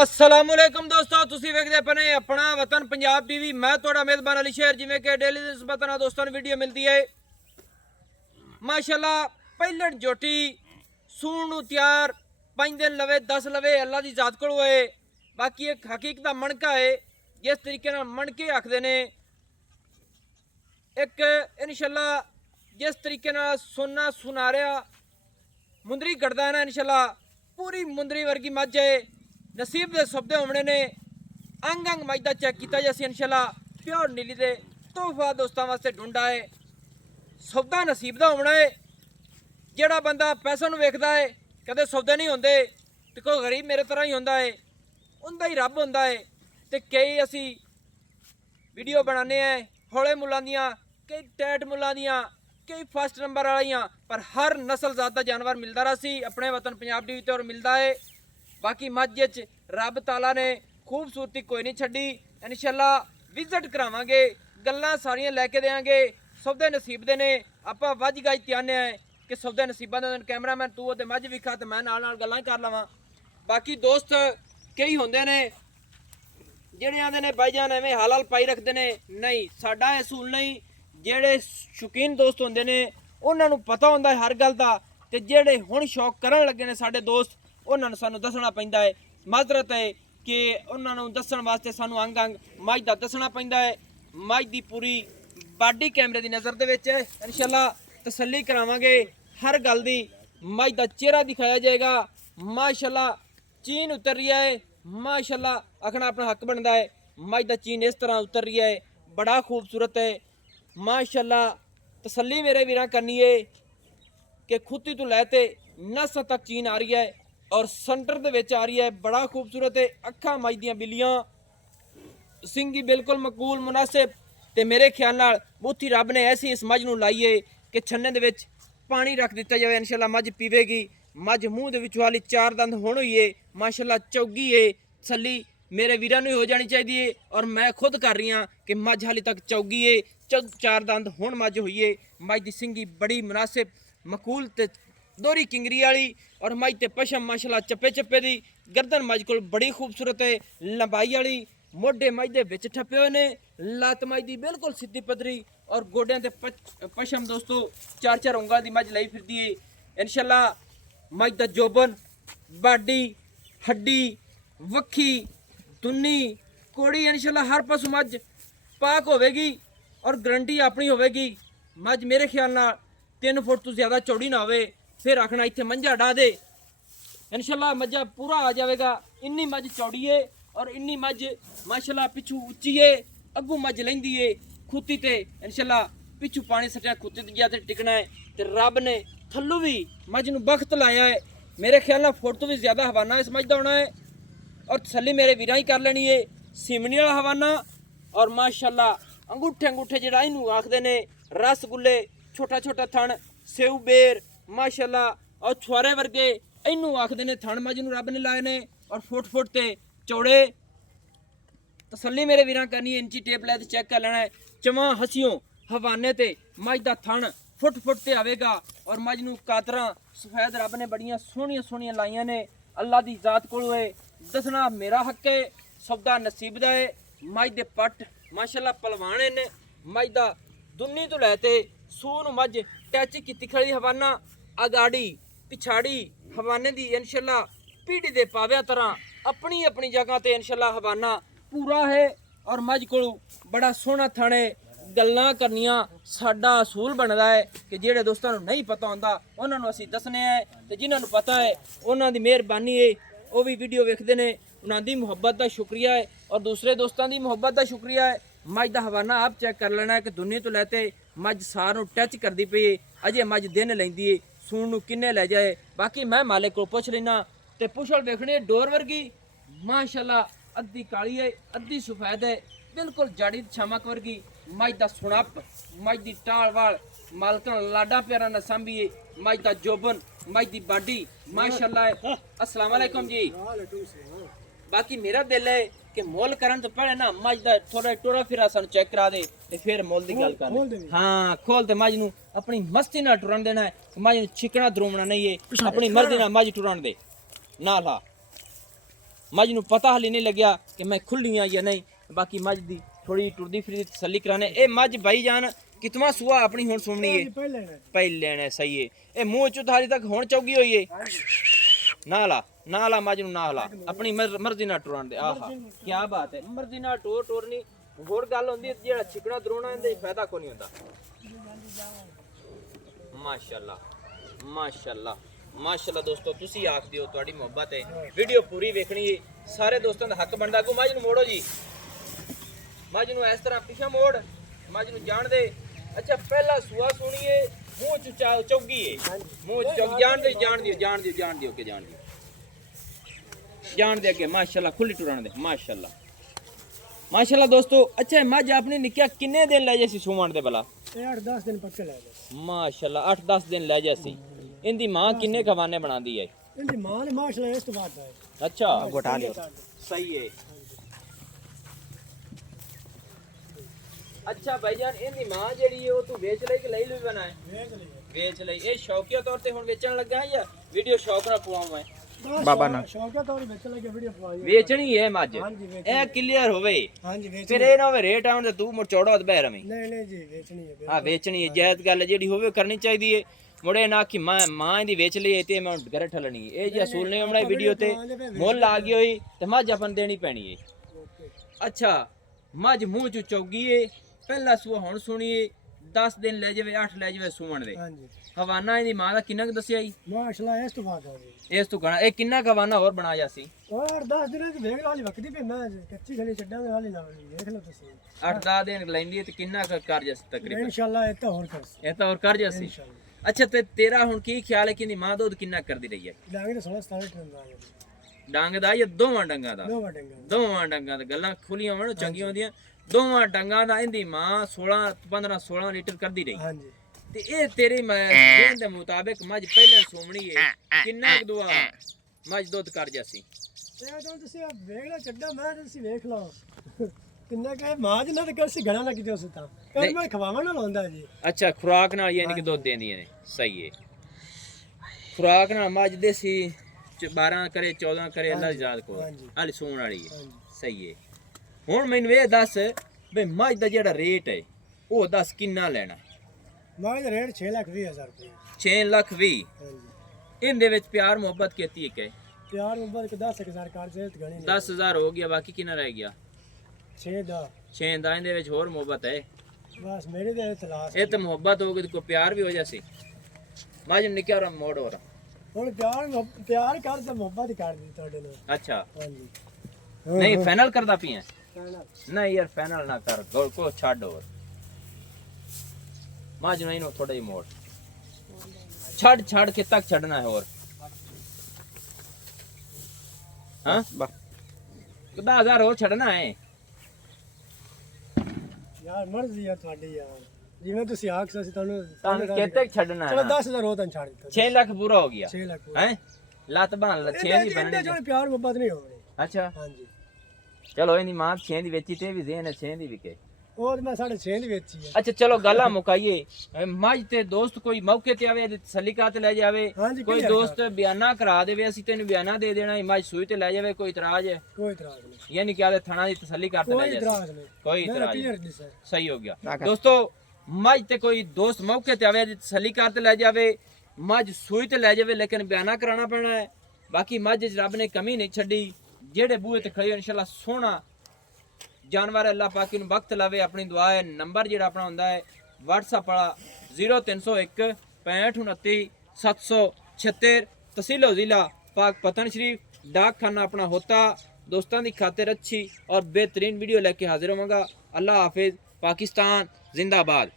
अस्सलामुअलैकुम दोस्तों, तुसी वेखदे अपने अपना वतन पंजाब टीवी। मैं थोड़ा मेजबान अली शेर। जिमें कि डेली वतन दोस्तों ने वीडियो मिलती है माशाल्लाह। पहलट जोटी सूण तैयार 5 दिन लवे 10 लवे अल्लाह की जात को होए। बाकी एक हकीकत का मणका है, जिस तरीके मणके आखते ने एक इंशाल्लाह जिस तरीके सोना सुनारिया मुंदरी कटदा है ना, इंशाल्लाह पूरी मुंदरी वर्गी मझ है। नसीब के सौदे होने ने अंग अंग मज का चेक किया जैसे इंशाल्लाह प्योर नीली दे तोहफा दोस्तों वास्ते ढूंढा है। सौदा नसीब का होना है। जोड़ा बंदा पैसा वेखता है कदे सौदे नहीं होंगे, तो कोई गरीब मेरे तरह ही होंदा है, उनका ही रब होंदा है। तो कई असी वीडियो बनाने हैं हौले मुल्लां दियां, कई टैट मुल्लां दियां, कई फस्ट नंबर वालियां, पर हर नस्ल जात का जानवर मिलता रहा सी अपने वतन पंजाब टीवी ते और मिलता है। बाकी मझ रब ताला ने खूबसूरती कोई नहीं छड़ी। इंशाल्लाह विजिट करावांगे, गल्लां सारियां लैके देंगे। सौदे नसीब दे ने आपां वज गज त्याने हैं कि सौदे नसीबां दे कैमरामैन तू ते मझ विखा ते मैं नाल नाल गल्लां कर लवां। बाकी दोस्त कई होंदे ने जेड़े आंदे ने भाईजान एवें हाल हाल पाई रखते ने, नहीं साडा असूल नहीं। जेड़े शौकीन दोस्त होंदे ने उन्हां नूं पता होंदा है हर गल दा, ते जेड़े हुण शौक करन लगे ने साडे दोस्त उन्होंने सानू दसना पैंदा है। माजरत है कि उन्होंने दसन वास्ते सानू अंग अंग मझ का दसना पैंदा है। मझ की पूरी बाडी कैमरे की नज़र दे विच है। इंशाल्लाह तसल्ली करावांगे हर गल दी। मझ का चेहरा दिखाया जाएगा। माशाल्लाह चीन उतर रही है, माशाल्लाह आखना अपना हक बनता है। मझ का चीन इस तरह उतर रही है, बड़ा खूबसूरत है माशाल्लाह। तसल्ली मेरे वीरां करनी है कि खुती तो लैते नस तक चीन आ रही है और सेंटर दे विच आ रही है, बड़ा खूबसूरत है। अखा मझ दियां बिलियां, सिंगी बिल्कुल मकबूल मुनासिब। ते मेरे ख्याल नाल बुत्थी रब ने ऐसी इस मझ नूं लाई है कि छन्ने दे विच पानी रख दिता जाए, इंशाल्लाह मझ पीवेगी। मझ मूँह दे विचों हाली 4 दंद होण होई है, माशाल्लाह चौगी है। तसल्ली मेरे वीरां नूं हो जानी चाहिए है और मैं खुद कर रही हाँ कि मझ हाली तक चौगी है, 4 दंद होण मझ हुई है। मझ दी सिंगी बड़ी मुनासिब मकूल ते दोहरी किंगरी वाली और मझ ते पशम माशाल्लाह चप्पे चप्पे दी। गर्दन मझ को बड़ी खूबसूरत है, लंबाई वाली। मोढे मझ दे विच ठप्पे हुए ने, लत्त मझ दी बिल्कुल सीधी पदरी और गोडियां ते पशम दोस्तों 4-4 उंगलां दी मझ लई फिरदी है। इंशाल्लाह मझ दा जोबन बाडी हड्डी वक्खी दुन्नी कोड़ी इंशाल्लाह हर पासों मझ पाक होवेगी और गारंटी अपनी होवेगी। मझ मेरे ख्याल नाल 3 फुट तो ज़्यादा चौड़ी ना होवे, फिर आखना इत्थे मंझा डा दे। इंशाल्लाह मझा पूरा आ जाएगा। इन्नी मझ चौड़ी है और इन्नी मझ माशाल्लाह पिछू उच्ची है, अगू मझ लेंदी है खुती ते। इंशाल्लाह पिछू पानी सटिया खुती ते जाते टिकना है। ते रब ने थल्लू भी मझ नूं बख्त लाया है। मेरे ख्याल नाल फुट तो भी ज़्यादा हवाना इस मझ दा होना है और तसल्ली मेरे वीरां ही कर लेनी है। सिमनी वाला हवाना और माशाल्लाह अंगूठे अंगूठे जिहड़ा इनू आखदे ने रसगुल्ले, छोटा छोटा थण सेऊ बेर माशाल्लाह और छुआरे वर्गे इनू आखदे ने थण मझ नूं रब ने लाए ने और फुट फुट ते चौड़े। तसल्ली मेरे वीरां करनी है, इंची टेप लै चेक कर लेना है। चवां हसियों हवाने ते मझ दा थण फुट फुट ते आवेगा और मझ नूं कातरां सफेद रब ने बड़ियां सोहणियां सोहणियां लाइयां ने। अल्लाह दी जात कोल है, दसना मेरा हक है, सौदा नसीब दा है। मझ दे पट माशाल्लाह पलवाने ने, मझ दा दुन्नी तो लैते सून मझ टैच की खड़ी हवाना अगाड़ी पिछाड़ी हवाने दी इंशाल्लाह पीढ़ी दे पाव्या तरह अपनी अपनी जगह ते इंशाल्लाह हवाना पूरा है और मझ को बड़ा सोहना थाने। गल्लां करनियां साडा असूल बनदा है कि जेड़े दोस्तां नूं नहीं पता होंदा उन्हां नूं असीं दसने हैं, ते जिन्हां नूं पता है उन्हां दी मेहरबानी है, वो भी वीडियो वेखदे ने, उन्हां दी मुहब्बत दा शुक्रिया है और दूसरे दोस्तां दी मुहब्बत दा शुक्रिया है। मझ दा हवाना आप चेक कर लेना है कि दुनिया तो लैते मझ सार नूं टच करदी पई है। अजे मझ दिन लैंदी है, सूण नूं किन्ने लै जाए। बाकी मैं मालिक को पुछ लेना। ते पुछल वेखनी है डोर वर्गी माशाल्लाह, अद्धी काली है अद्धी सफेद है, बिल्कुल जाड़ी छमक वर्गी। मझ दा सुणप मझ दी टाल वाल मालकां लाडा प्यारा न सांभी है। मझ दा जोबन मझ दी बाडी माशाल्लाह है। अस्सलाम वालेकुम जी। बाकी मेरा दिल है कि मोल करन तो पहले ना मझ दा थोड़ा टोरा फिरा सानू चेक करा दे ते फिर मोल दी गल कर। हाँ खोल ते मझ नूं अपनी मस्ती नाल टुरन देना है। मझ नूं छिकना द्रोमना नहीं है, अपनी मर्जी नाल मझ टुरन दे ना ला। मझ नूं पता हाली नहीं लग्या कि मैं खुली हाँ या नहीं। बाकी मझ दी थोड़ी टुरदी फिरदी तसल्ली कराने। ए मझ भाई जान कितवा सुआ अपनी हुण सुननी है पहले लेना सही है। ए मुंह चो थारी तक हुण चौगी हुई है ना ला मझ नूं ना ला अपनी मर्जी ना टुरान दे। आहा क्या बात है मर्जी ना टोरनी होर गल होंदी है जेड़ा छिकना दरोना इंदे फायदा कोई नहीं होंदा। माशाअल्लाह माशाअल्लाह माशाअल्लाह दोस्तों तुसी आख दियो तुहाडी मोहब्बत है वीडियो पूरी वेखनी है सारे दोस्तों दा हक बनदा। को मझ नूं मोड़ो जी मझ नूं इस तरह पिछा मोड़ मझ नूं जान दे। अच्छा पहला सुआ सुनिए मुंह च चौगी है मुंह चौगी जान दियो के जान दे अगे माशाअल्लाह खुली टुरान दे माशाअल्लाह माशाअल्लाह दोस्तों। अच्छा मझ आपने निक्या किन्ने दिन ले जैसी सुमन दे भला 8-10 दिन पक्के ले जाए माशाअल्लाह 8-10 दिन ले जैसी। इंदी मां किन्ने खवाने बनांदी है इंदी मां ने माशाअल्लाह इस तो बात है। अच्छा गोटा लियो सही है। अच्छा भाईजान इंदी मां जेड़ी है वो तू बेच ले कि लई लुई बनाए बेच ले। ये शौकिया तौर ते हुण बेचण लगा है या वीडियो शौक ना पवाऊं मैं बाबा ना शौकिया तौर बेचण लगे वीडियो पवाई बेचनी है मझ ए क्लियर होवे फिर ए ना होवे रेट आउं ते तू मुड़ चौड़ा ते बह रवी। नहीं जी बेचनी है हां बेचनी है जायज गल जेड़ी होवे करनी चाहिदी है। मुड़े ना कि मां इंदी बेच लिए ते मैं घर ठलनी ए जी असूल ने हमने वीडियो ते मुल आ गई होई ते मझ अपन देनी पैनी है। अच्छा मझ मुंह चो चौगी है पहला सुआ हुण सुनिए 10 दिन ले जावे 8 ले जावे सुमन दे। हवाना इंदी मां दा किन्ना क दस्सिया जी माशाअल्लाह इस तो बात है इस तो गणा ए किन्ना हवाना और बनाया सी और 10 दिन च वेख वाली वक्ती पे मैं कच्ची खली छड्डा वाली ना देख लो तुसी 8-10 दिन लैंदी है ते किन्ना कर जस तकरीबन इंशाअल्लाह ए तो और कर ए तो और कर जसी। अच्छा ते तेरा हुण की ख्याल है कि इंदी मां दूध किन्ना करदी रही है डांगे तो 16-17 टन दा ਡੰਗ ਦਾ ਜਾਂ ਦੋਵਾਂ ਡੰਗਾਂ ਦਾ ਦੋਵਾਂ ਡੰਗਾਂ ਦਾ ਗੱਲਾਂ ਖੁੱਲੀਆਂ ਹੋਣ ਚੰਗੀਆਂ ਹੁੰਦੀਆਂ ਦੋਵਾਂ ਡੰਗਾਂ ਦਾ ਇਹਦੀ ਮਾਂ 15-16 ਲੀਟਰ ਕਰਦੀ ਰਹੀ। ਹਾਂਜੀ ਤੇ ਇਹ ਤੇਰੀ ਜੇਨ ਦੇ ਮੁਤਾਬਿਕ ਮੱਝ ਪਹਿਲਾਂ ਸੋਮਣੀ ਹੈ ਕਿੰਨਾ ਕੁ ਦੁਆ ਮੱਝ ਦੁੱਧ ਕਰ ਜਾਸੀ ਇਹ ਤਾਂ ਤੁਸੀਂ ਵੇਖ ਲਓ ਚੱਡਾ ਮੈਂ ਤੁਸੀਂ ਵੇਖ ਲਓ ਕਿੰਨਾ ਕਹੇ ਮਾਂ ਜਿੰਨਾ ਤੇ ਕਰਸੀ ਗਣਾ ਲੱਗੀ ਤੇ ਉਸ ਤਾਂ ਕਰ ਮੈਂ ਖਵਾਵਾਂ ਨਾਲ ਹੁੰਦਾ ਜੀ। ਅੱਛਾ ਖੁਰਾਕ ਨਾਲ ਯਾਨੀ ਕਿ ਦੁੱਧ ਦੇਂਦੀਆਂ ਨੇ ਸਹੀ ਹੈ ਖੁਰਾਕ ਨਾਲ ਮੱਝ ਦੇਸੀ 12 करे 14 करे अल्लाह ਦੀ ਜ਼ਾਤ ਕੋ ਹਾਲੀ ਸੂਣ ਵਾਲੀ ਹੈ ਸਹੀ ਹੈ। ਹੁਣ ਮੈਨੂੰ ਇਹ ਦੱਸ ਬਈ ਮੱਝ ਦਾ ਜਿਹੜਾ ਰੇਟ ਹੈ ਉਹ ਦੱਸ ਕਿੰਨਾ ਲੈਣਾ ਮੱਝ ਦਾ ਰੇਟ 6,20,000 ਰੁਪਏ 6,20,000 ਇਹਦੇ ਵਿੱਚ ਪਿਆਰ ਮੁਹੱਬਤ ਕੀਤੀ ਹੈ ਕਿ ਪਿਆਰ ਮੁਹੱਬਤ 10,000 ਕਰ ਜੇ ਤੇ ਗਣੀ 10,000 ਹੋ ਗਿਆ ਬਾਕੀ ਕਿੰਨਾ ਰਹਿ ਗਿਆ 6 ਦਾ ਇਹਦੇ ਵਿੱਚ ਹੋਰ ਮੁਹੱਬਤ ਹੈ ਬਸ ਮੇਰੇ ਦੇ ਤਲਾਸ਼ ਇਹ ਤਾਂ ਮੁਹੱਬਤ ਹੋ ਗਈ ਤੇ ਕੋਈ ਪਿਆਰ ਵੀ ਹੋ ਜਾਸੀ ਮੱਝ ਨਿੱਕਿਆ ਰ ਮੋੜ ਹੋ ਰ ਹੁਣ ਪਿਆਰ ਕਰ ਤੇ ਮੁਹੱਬਤ ਕਰ ਦੀ ਤੁਹਾਡੇ ਨਾਲ। ਅੱਛਾ ਹਾਂਜੀ ਨਹੀਂ ਫਾਈਨਲ ਕਰਦਾ ਪੀਏ ਨਹੀਂ ਯਾਰ ਫਾਈਨਲ ਨਾ ਕਰ ਕੋ ਛੱਡ ਹੋਰ ਮੱਝ ਨੂੰ ਇਹਨੂੰ ਥੋੜਾ ਜਿਹਾ ਮੋੜ ਛੱਡ ਕੇ ਤੱਕ ਛੱਡਣਾ ਹੈ ਹੋਰ ਹਾਂ 10,000 ਹੋਰ ਛੱਡਣਾ ਹੈ ਯਾਰ ਮਰਜ਼ੀ ਆ ਤੁਹਾਡੀ ਯਾਰ ਜਿਵੇਂ ਤੁਸੀਂ ਆਖ ਸੀ ਤੁਹਾਨੂੰ ਕਿਤੇ ਛੱਡਣਾ ਹੈ ਚਲੋ 10,000 ਹੋ ਤਾਂ ਛੱਡ ਦਿੱਤਾ 6 ਲੱਖ ਪੂਰਾ ਹੋ ਗਿਆ 6 ਲੱਖ ਹੈ ਲੱਤ ਬਾਣ ਲ 6 ਦੀ ਬਣਨੀ ਇਹਦੇ ਪਿਆਰ ਮੁਹੱਬਤ ਨਹੀਂ ਹੋਣੀ। ਅੱਛਾ ਹਾਂਜੀ ਚਲੋ ਇਹਦੀ ਮਾਂ 6 ਦੀ ਵੇਚੀ ਤੇ ਵੀ ਜ਼ੇਨ ਹੈ 6 ਦੀ ਵਿਕੇ ਉਹ ਮੈਂ 6.5 ਦੀ ਵੇਚੀ ਹੈ। ਅੱਛਾ ਚਲੋ ਗੱਲਾਂ ਮੁਕਾਈਏ ਮੱਝ ਤੇ ਦੋਸਤ ਕੋਈ ਮੌਕੇ ਤੇ ਆਵੇ ਤਸੱਲੀ ਕਰ ਤੇ ਲੈ ਜਾਵੇ ਕੋਈ ਦੋਸਤ ਬਿਆਨਾ ਕਰਾ ਦੇਵੇ ਅਸੀਂ ਤੈਨੂੰ ਬਿਆਨਾ ਦੇ ਦੇਣਾ ਮੱਝ ਸੂਈ ਤੇ ਲੈ ਜਾਵੇ ਕੋਈ ਇਤਰਾਜ਼ ਹੈ ਕੋਈ ਇਤਰਾਜ਼ ਨਹੀਂ ਯਾਨੀ ਕਿ ਆਦੇ ਥਾਣਾ ਦੀ ਤਸੱਲੀ ਕਰ ਤੇ ਲੈ ਜਾਵੇ ਕੋਈ ਇਤਰਾਜ਼ ਨਹੀਂ ਸਹੀ ਹੋ ਗਿਆ ਦੋਸਤੋ ਮੱਝ ਤੇ ਕੋਈ ਦੋਸਤ ਮੌਕੇ ਤੇ ਆਵੇ ਤਸੱਲੀ ਕਰ ਤੇ ਲੈ ਜਾਵੇ ਮੱਝ ਸੂਈ ਤੇ ਲੈ ਜਾਵੇ ਲੇਕਿਨ ਬਿਆਨਾ ਕਰਾਉਣਾ ਪੈਣਾ ਹੈ। ਬਾਕੀ ਮੱਝ ਚ ਰੱਬ ਨੇ ਕਮੀ ਨਹੀਂ ਛੱਡੀ ਜਿਹੜੇ ਬੂਹੇ ਤੇ ਖੜੀ ਇਨਸ਼ਾਅੱਲਾ ਸੋਹਣਾ जानवर अल्लाह पाक नु वक्त लावे अपनी दुआ है। नंबर जेड़ा अपना होंदा है WhatsApp वाला 0301 6529 776 तहसील ज़िला पाक पतन शरीफ डाक खाना अपना होता। दोस्तों की खातिर अच्छी और बेहतरीन वीडियो लेके हाजिर होवांगा। अल्लाह हाफिज। पाकिस्तान जिंदाबाद।